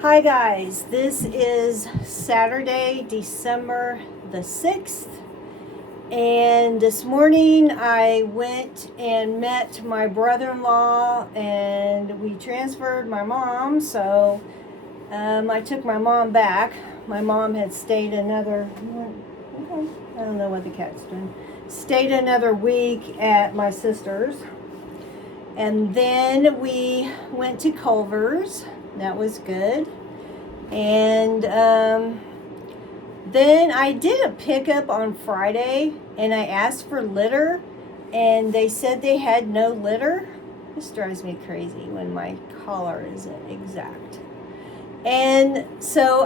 Hi guys, this is Saturday, December the 6th, and this morning I went and met my brother-in-law and we transferred my mom, so I took my mom back. My mom had stayed another, I don't know what the cat's doing, stayed another week at my sister's, and then we went to Culver's. That was good. And then I did a pickup on Friday and I asked for litter and they said they had no litter. This drives me crazy when my collar isn't exact. And so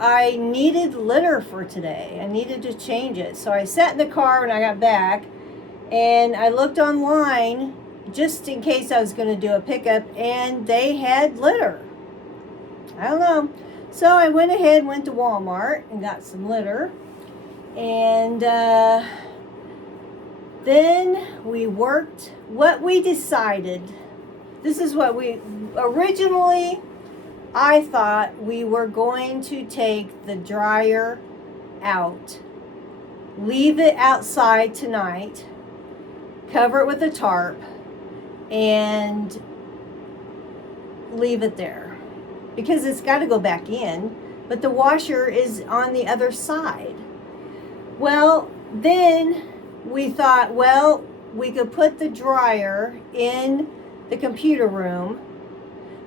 I needed litter for today. I needed to change it. So I sat in the car when I got back and I looked online just in case I was going to do a pickup, and they had litter. I don't know. So I went ahead and went to Walmart and got some litter. And then we worked what we decided. This is what we originally, I thought we were going to take the dryer out, leave it outside tonight, cover it with a tarp, and leave it there, because it's got to go back in, but the washer is on the other side. Well, then we thought, well, we could put the dryer in the computer room,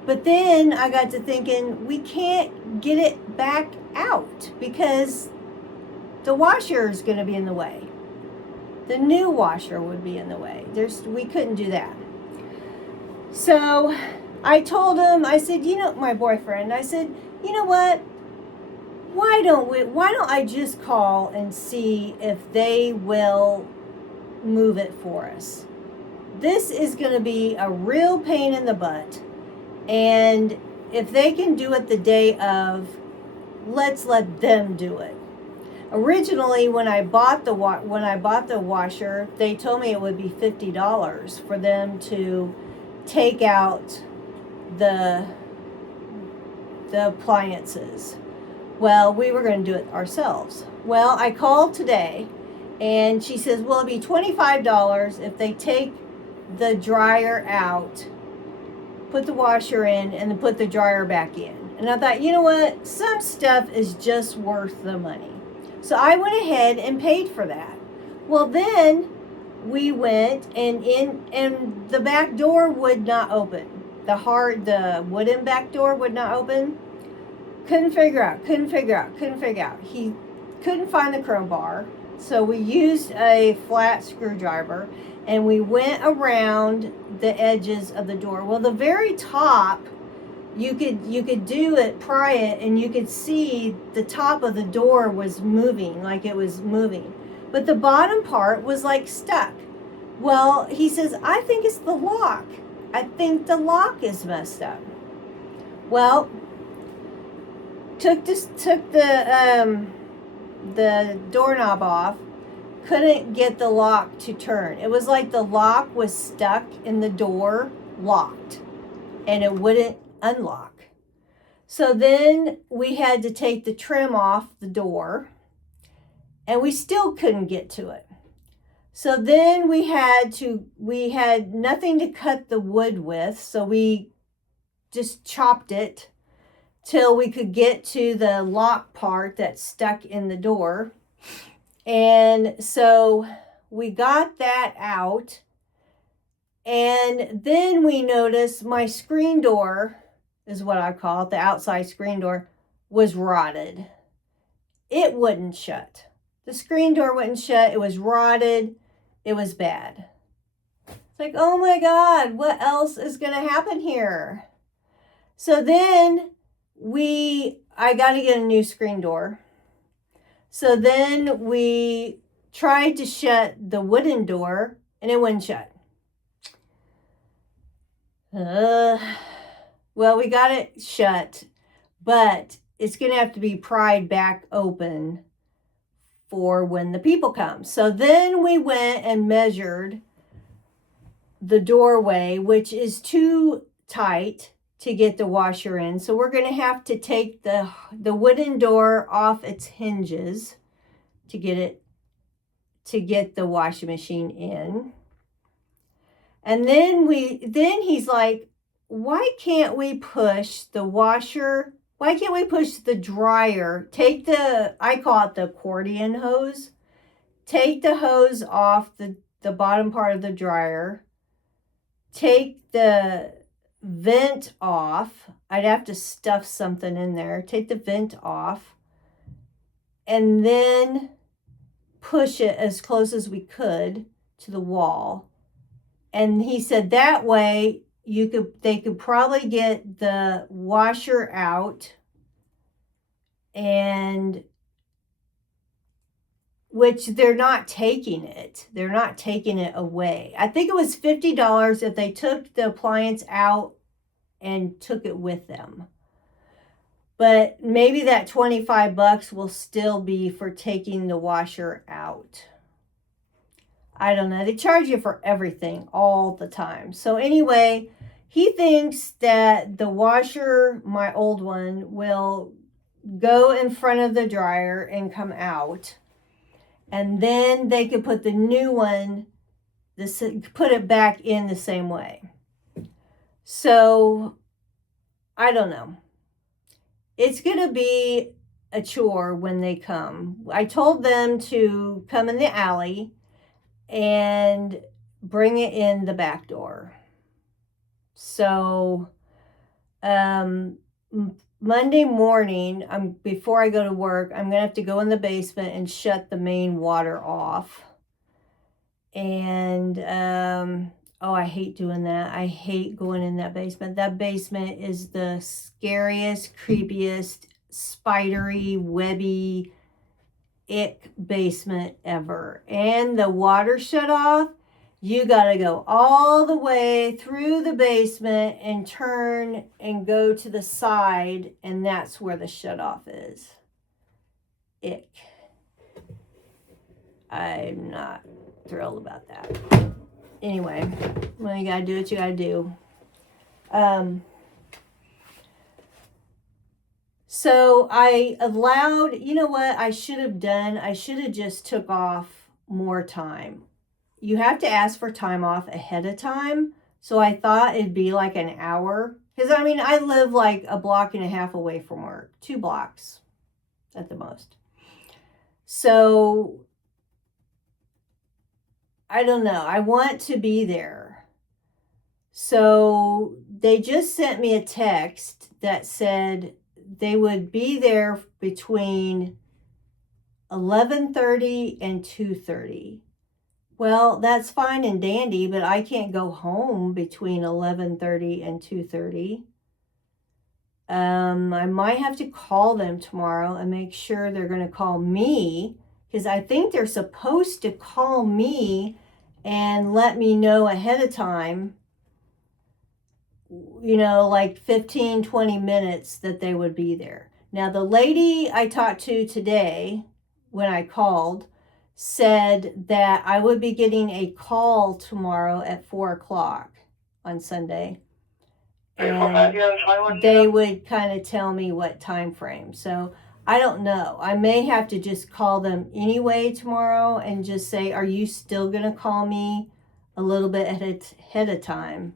but then I got to thinking we can't get it back out because the washer is going to be in the way. The new washer would be in the way. We couldn't do that. So I told him, I said, my boyfriend, I said, you know what? Why don't I just call and see if they will move it for us? This is going to be a real pain in the butt. And if they can do it the day of, let's let them do it. Originally, when I bought the washer, they told me it would be $50 for them to take out the appliances. Well, we were going to do it ourselves. Well, I called today and she says, well, it'll be $25 if they take the dryer out, put the washer in, and then put the dryer back in. And I thought, you know what? Some stuff is just worth the money. So I went ahead and paid for that. Well, then we went and the back door would not open. The wooden back door would not open. Couldn't figure out. He couldn't find the crowbar. So we used a flat screwdriver and we went around the edges of the door. Well, the very top, you could do it, pry it, and you could see the top of the door was moving, like it was moving. But the bottom part was like stuck. Well, he says, I think it's the lock. I think the lock is messed up. Well, took the doorknob off, couldn't get the lock to turn. It was like the lock was stuck in the door, locked, and it wouldn't unlock. So then we had to take the trim off the door, and we still couldn't get to it. So then we had nothing to cut the wood with, so we just chopped it till we could get to the lock part that's stuck in the door. And so we got that out, and then we noticed my screen door, is what I call it, the outside screen door, was rotted. It wouldn't shut. The screen door wouldn't shut. It was rotted. It was bad. It's like, oh my God, what else is going to happen here? So then I got to get a new screen door. So then we tried to shut the wooden door and it wouldn't shut. Well, we got it shut, but it's going to have to be pried back open for when the people come. So then we went and measured the doorway, which is too tight to get the washer in. So we're going to have to take the wooden door off its hinges to get the washing machine in. And then he's like, why can't we push the washer? Why can't we push the dryer? I call it the accordion hose. Take the hose off the bottom part of the dryer. Take the vent off. I'd have to stuff something in there. Take the vent off. And then push it as close as we could to the wall. And he said that way they could probably get the washer out, and which they're not taking it. They're not taking it away. I think it was $50 if they took the appliance out and took it with them. But maybe that $25 will still be for taking the washer out. I don't know. They charge you for everything all the time. So anyway, he thinks that the washer, my old one, will go in front of the dryer and come out. And then they could put the new one, put it back in the same way. So, I don't know. It's going to be a chore when they come. I told them to come in the alley and bring it in the back door. So, Monday morning, before I go to work, I'm going to have to go in the basement and shut the main water off. And, I hate doing that. I hate going in that basement. That basement is the scariest, creepiest, spidery, webby, ick basement ever. And the water shut off. You got to go all the way through the basement and turn and go to the side, and that's where the shutoff is. Ick. I'm not thrilled about that. Anyway, well, you got to do what you got to do. So I allowed, you know what I should have done? I should have just took off more time. You have to ask for time off ahead of time. So I thought it'd be like an hour. Because, I live like a block and a half away from work. 2 blocks at the most. So, I don't know. I want to be there. So, they just sent me a text that said they would be there between 11:30 and 2:30. Well, that's fine and dandy, but I can't go home between 11:30 and 2:30. I might have to call them tomorrow and make sure they're going to call me, because I think they're supposed to call me and let me know ahead of time, like 15, 20 minutes that they would be there. Now, the lady I talked to today when I called said that I would be getting a call tomorrow at 4:00 on Sunday. And they would kind of tell me what time frame. So I don't know. I may have to just call them anyway tomorrow and just say, are you still going to call me a little bit ahead of time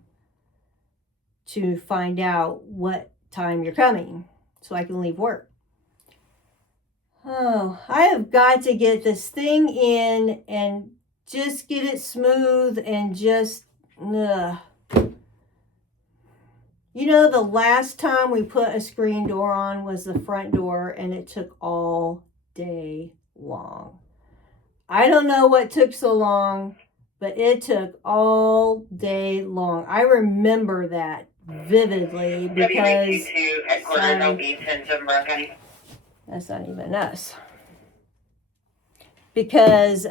to find out what time you're coming so I can leave work? Oh, I have got to get this thing in and just get it smooth and just, ugh. The last time we put a screen door on was the front door, and it took all day long. I don't know what took so long, but it took all day long. I remember that vividly because that's not even us. Because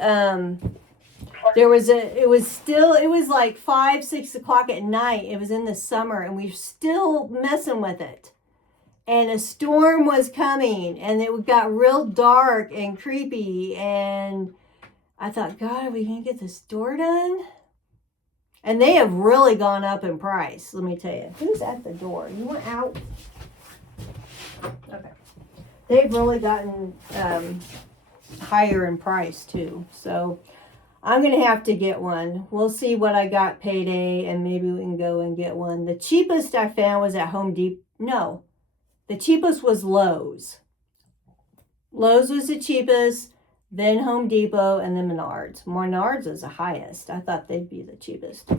it was like 5, 6 o'clock at night. It was in the summer, and we were still messing with it. And a storm was coming, and it got real dark and creepy. And I thought, God, are we going to get this door done? And they have really gone up in price, let me tell you. Who's at the door? You want out? Okay. They've really gotten higher in price too. So I'm going to have to get one. We'll see what I got payday and maybe we can go and get one. The cheapest I found was at Home Depot. No, the cheapest was Lowe's. Lowe's was the cheapest, then Home Depot, and then Menards. Menards is the highest. I thought they'd be the cheapest.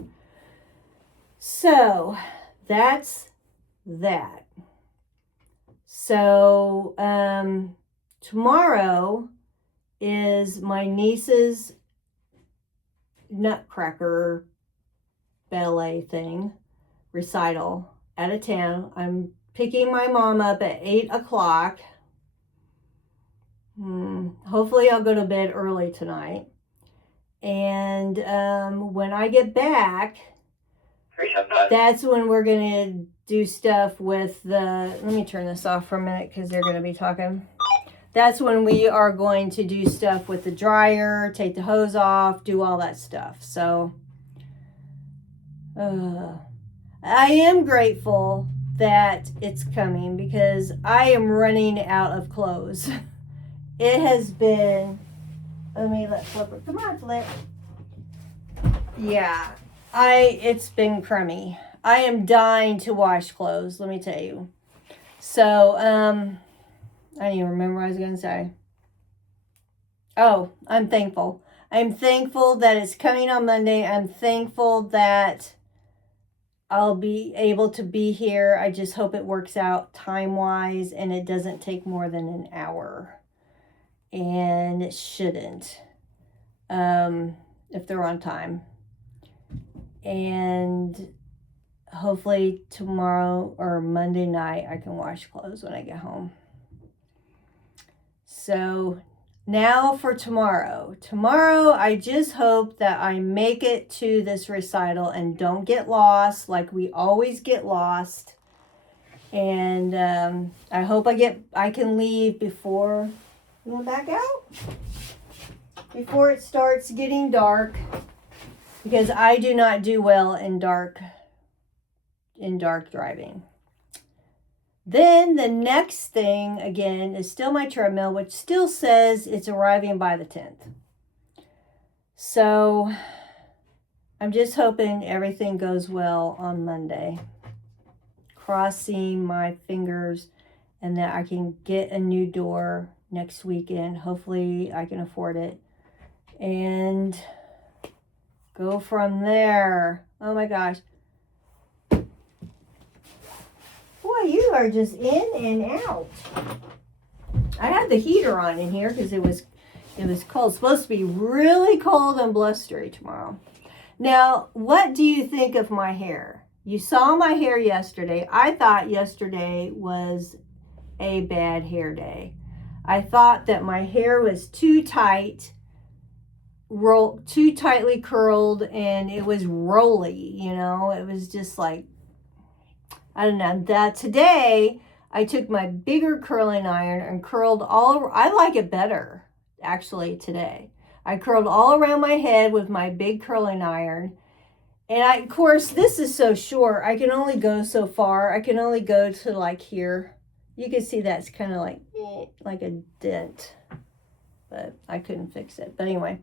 So that's that. So tomorrow is my niece's Nutcracker ballet thing, recital out of town. I'm picking my mom up at 8 o'clock. Hopefully I'll go to bed early tonight. And when I get back, that's when we're going to do stuff with the... Let me turn this off for a minute because they're going to be talking. That's when we are going to do stuff with the dryer, take the hose off, do all that stuff. So I am grateful that it's coming because I am running out of clothes. It has been... let Flipper... Come on, Flip. Yeah, it's been crummy. I am dying to wash clothes, let me tell you. So, I don't even remember what I was going to say. Oh, I'm thankful. I'm thankful that it's coming on Monday. I'm thankful that I'll be able to be here. I just hope it works out time-wise and it doesn't take more than an hour. And it shouldn't. If they're on time. And hopefully tomorrow or Monday night I can wash clothes when I get home. So now for tomorrow. Tomorrow, I just hope that I make it to this recital and don't get lost like we always get lost. And I hope I can leave before... You want back out? Before it starts getting dark. Because I do not do well in dark driving. Then the next thing, again, is still my treadmill, which still says it's arriving by the 10th. So I'm just hoping everything goes well on Monday. Crossing my fingers and that I can get a new door next weekend. Hopefully I can afford it. And go from there. Oh my gosh. Boy, you are just in and out. I had the heater on in here because it was cold. It's supposed to be really cold and blustery tomorrow. Now, what do you think of my hair? You saw my hair yesterday. I thought yesterday was a bad hair day. I thought that my hair was too tight, too tightly curled, and it was rolly, It was just like, I don't know. That today I took my bigger curling iron and curled all over. I like it better, actually, today. I curled all around my head with my big curling iron. And of course, this is so short. I can only go so far. I can only go to like here. You can see that's kind of like a dent. But I couldn't fix it. But anyway.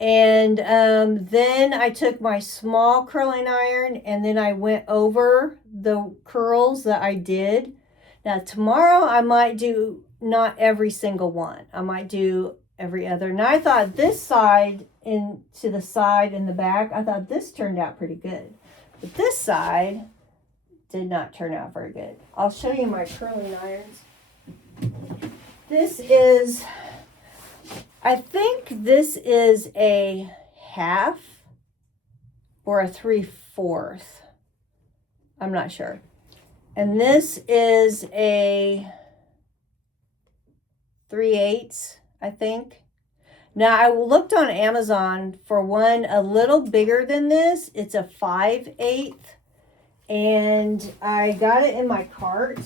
And then I took my small curling iron and then I went over the curls that I did. Now tomorrow I might do not every single one. I might do every other. And I thought this side to the side and the back, I thought this turned out pretty good. But this side did not turn out very good. I'll show you my curling irons. This is... I think this is a half or a 3/4. I'm not sure. And this is a 3/8, I think. Now, I looked on Amazon for one a little bigger than this. It's a 5/8. And I got it in my cart.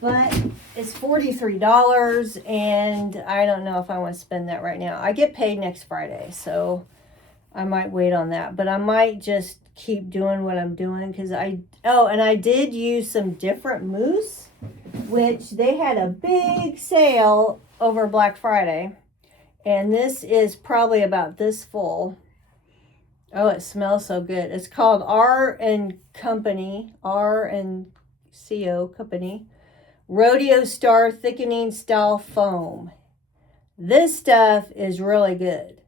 But it's $43, and I don't know if I want to spend that right now. I get paid next Friday, so I might wait on that, but I might just keep doing what I'm doing because and I did use some different mousse, which they had a big sale over Black Friday. And this is probably about this full. Oh, it smells so good. It's called R and Co. Company. Rodeo Star Thickening Style Foam. This stuff is really good.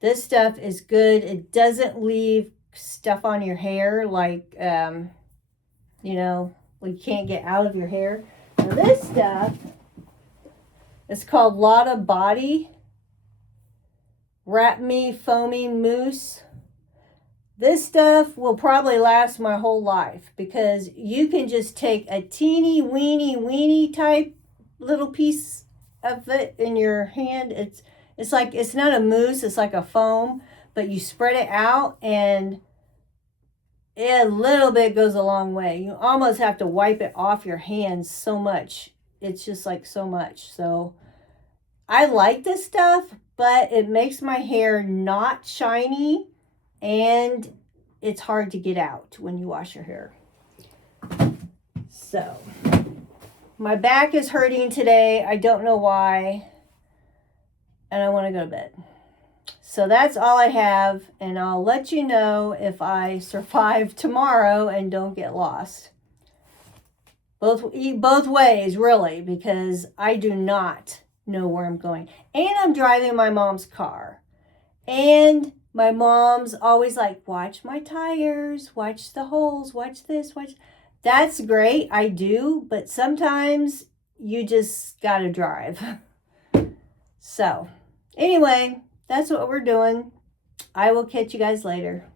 This stuff is good. It doesn't leave stuff on your hair like, you can't get out of your hair. Now this stuff is called Lotta Body Wrap Me Foaming Mousse. This stuff will probably last my whole life because you can just take a teeny weeny type little piece of it in your hand. It's like, it's not a mousse, it's like a foam, but you spread it out and a little bit goes a long way. You almost have to wipe it off your hands so much. It's just like so much. So I like this stuff, but it makes my hair not shiny and it's hard to get out when you wash your hair. So my back is hurting today. I don't know why. And I want to go to bed. So that's all I have. And I'll let you know if I survive tomorrow and don't get lost. Both ways, really, because I do not know where I'm going. And I'm driving my mom's car. And my mom's always like, watch my tires, watch the holes, watch this, watch. That's great, I do, but sometimes you just gotta drive. So, anyway, that's what we're doing. I will catch you guys later.